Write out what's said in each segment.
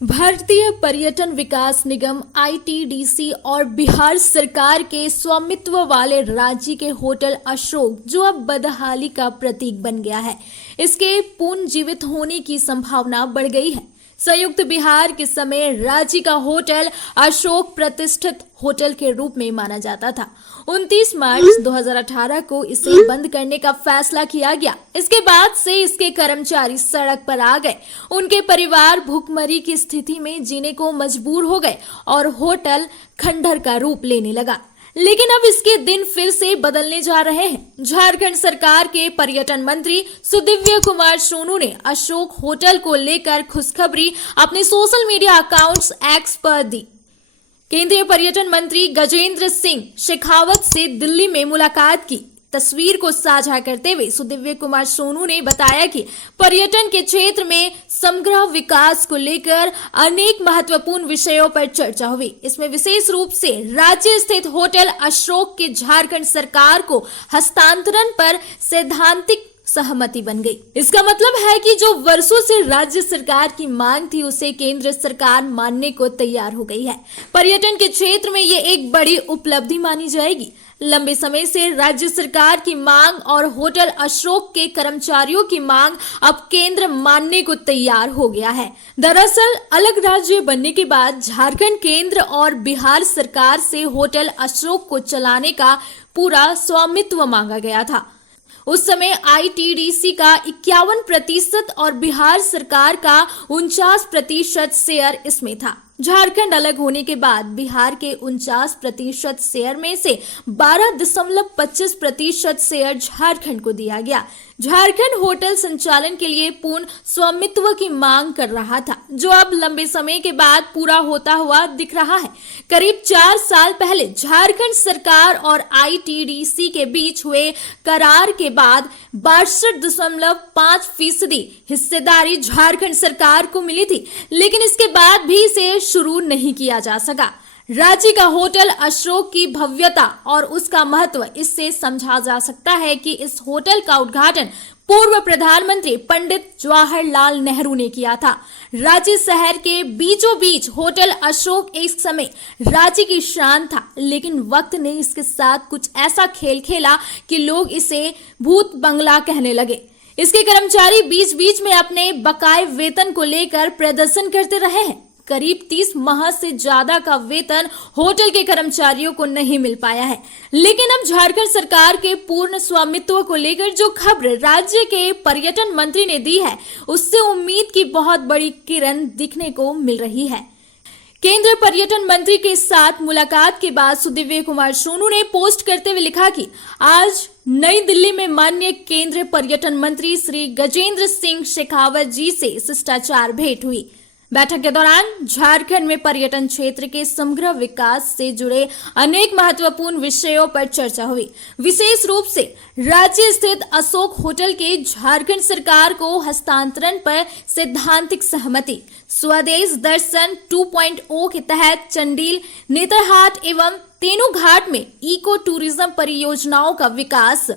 भारतीय पर्यटन विकास निगम आईटीडीसी और बिहार सरकार के स्वामित्व वाले राज्य के होटल अशोक जो अब बदहाली का प्रतीक बन गया है, इसके पुनर्जीवित होने की संभावना बढ़ गई है। संयुक्त बिहार के समय राज्य का होटल अशोक प्रतिष्ठित होटल के रूप में माना जाता था। 29 मार्च 2018 को इसे बंद करने का फैसला किया गया। इसके बाद से इसके कर्मचारी सड़क पर आ गए, उनके परिवार भूखमरी की स्थिति में जीने को मजबूर हो गए और होटल खंडहर का रूप लेने लगा। लेकिन अब इसके दिन फिर से बदलने जा रहे हैं। झारखंड सरकार के पर्यटन मंत्री सुदिव्य कुमार सोनू ने अशोक होटल को लेकर खुशखबरी अपने सोशल मीडिया अकाउंट्स एक्स पर दी। केंद्रीय पर्यटन मंत्री गजेंद्र सिंह शेखावत से दिल्ली में मुलाकात की तस्वीर को साझा करते हुए सुदिव्य कुमार सोनू ने बताया कि पर्यटन के क्षेत्र में समग्र विकास को लेकर अनेक महत्वपूर्ण विषयों पर चर्चा हुई। इसमें विशेष रूप से राज्य स्थित होटल अशोक के झारखंड सरकार को हस्तांतरण पर सैद्धांतिक सहमति बन गई। इसका मतलब है कि जो वर्षों से राज्य सरकार की मांग थी उसे केंद्र सरकार मानने को तैयार हो गई है। पर्यटन के क्षेत्र में ये एक बड़ी उपलब्धि मानी जाएगी। लंबे समय से राज्य सरकार की मांग और होटल अशोक के कर्मचारियों की मांग अब केंद्र मानने को तैयार हो गया है। दरअसल अलग राज्य बनने के बाद झारखंड केंद्र और बिहार सरकार से होटल अशोक को चलाने का पूरा स्वामित्व मांगा गया था। उस समय आईटीडीसी का 51% और बिहार सरकार का 49% शेयर इसमें था। झारखंड अलग होने के बाद बिहार के 49% शेयर में से 12.25% शेयर झारखंड को दिया गया। झारखंड होटल संचालन के लिए पूर्ण स्वामित्व की मांग कर रहा था, जो अब लंबे समय के बाद पूरा होता हुआ दिख रहा है। करीब 4 साल पहले झारखंड सरकार और आईटीडीसी के बीच हुए करार के बाद 62.5% हिस्सेदारी झारखंड सरकार को मिली थी, लेकिन इसके बाद भी इसे शुरू नहीं किया जा सका। राज्य का होटल अशोक की भव्यता और उसका महत्व इससे समझा जा सकता है कि इस होटल का उद्घाटन पूर्व प्रधानमंत्री पंडित जवाहरलाल नेहरू ने किया था। राज्य शहर के बीचों बीच होटल अशोक एक समय राज्य की शान था, लेकिन वक्त ने इसके साथ कुछ ऐसा खेल खेला कि लोग इसे भूत बंगला कहने लगे। इसके कर्मचारी बीच बीच में अपने बकाये वेतन को लेकर प्रदर्शन करते रहे हैं। करीब 30 माह से ज्यादा का वेतन होटल के कर्मचारियों को नहीं मिल पाया है। लेकिन अब झारखंड सरकार के पूर्ण स्वामित्व को लेकर जो खबर राज्य के पर्यटन मंत्री ने दी है, उससे उम्मीद की बहुत बड़ी किरण दिखने को मिल रही है। केंद्रीय पर्यटन मंत्री के साथ मुलाकात के बाद सुदिव्य कुमार सोनू ने पोस्ट करते हुए लिखा कि आज नई दिल्ली में माननीय केंद्रीय पर्यटन मंत्री श्री गजेंद्र सिंह शेखावत जी से शिष्टाचार भेंट हुई। बैठक के दौरान झारखंड में पर्यटन क्षेत्र के समग्र विकास से जुड़े अनेक महत्वपूर्ण विषयों पर चर्चा हुई। विशेष रूप से राज्य स्थित अशोक होटल के झारखंड सरकार को हस्तांतरण पर सैद्धांतिक सहमति, स्वदेश दर्शन 2.0 के तहत चंडील, नेतरहाट एवं तेनूघाट में इको टूरिज्म परियोजनाओं का विकास,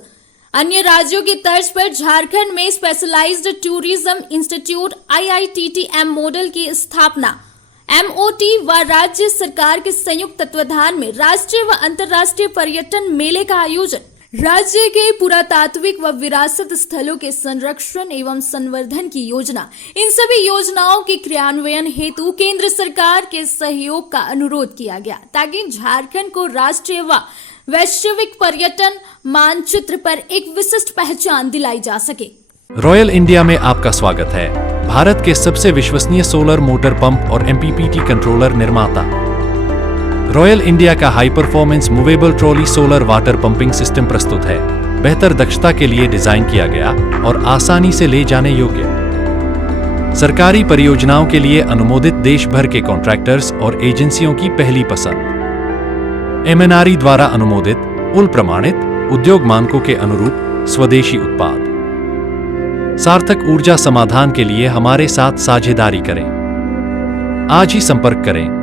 अन्य राज्यों की तर्ज पर झारखंड में specialised tourism institute IITTM model की स्थापना, MOT व राज्य सरकार के संयुक्त तत्वाधान में राष्ट्रीय व अंतर्राष्ट्रीय पर्यटन मेले का आयोजन, राज्य के पुरातात्विक व विरासत स्थलों के संरक्षण एवं संवर्धन की योजना। इन सभी योजनाओं के क्रियान्वयन हेतु केंद्र सरकार के सहयोग का अनुरोध किया गया, ताकि झारखंड को राष्ट्रीय व वैश्विक पर्यटन मानचित्र पर एक विशिष्ट पहचान दिलाई जा सके। रॉयल इंडिया में आपका स्वागत है। भारत के सबसे विश्वसनीय सोलर मोटर पंप और MPPT कंट्रोलर निर्माता रॉयल इंडिया का high performance movable trolley solar water pumping system प्रस्तुत है। बेहतर दक्षता के लिए डिजाइन किया गया और आसानी से ले जाने योग्य। सरकारी परियोजनाओं के लिए अनुमोदित देश भर के कॉन्ट्रैक्टर्स और एजेंसियों की पहली पसंद। MNRE द्वारा अनुमोदित, उल प्रमाणित, उद्योग मानकों के अनुरूप स्वदेशी उत्पाद। सार्थक ऊर्जा समाधान के लिए हमारे साथ साझेदारी करें। आज ही संपर्क करें।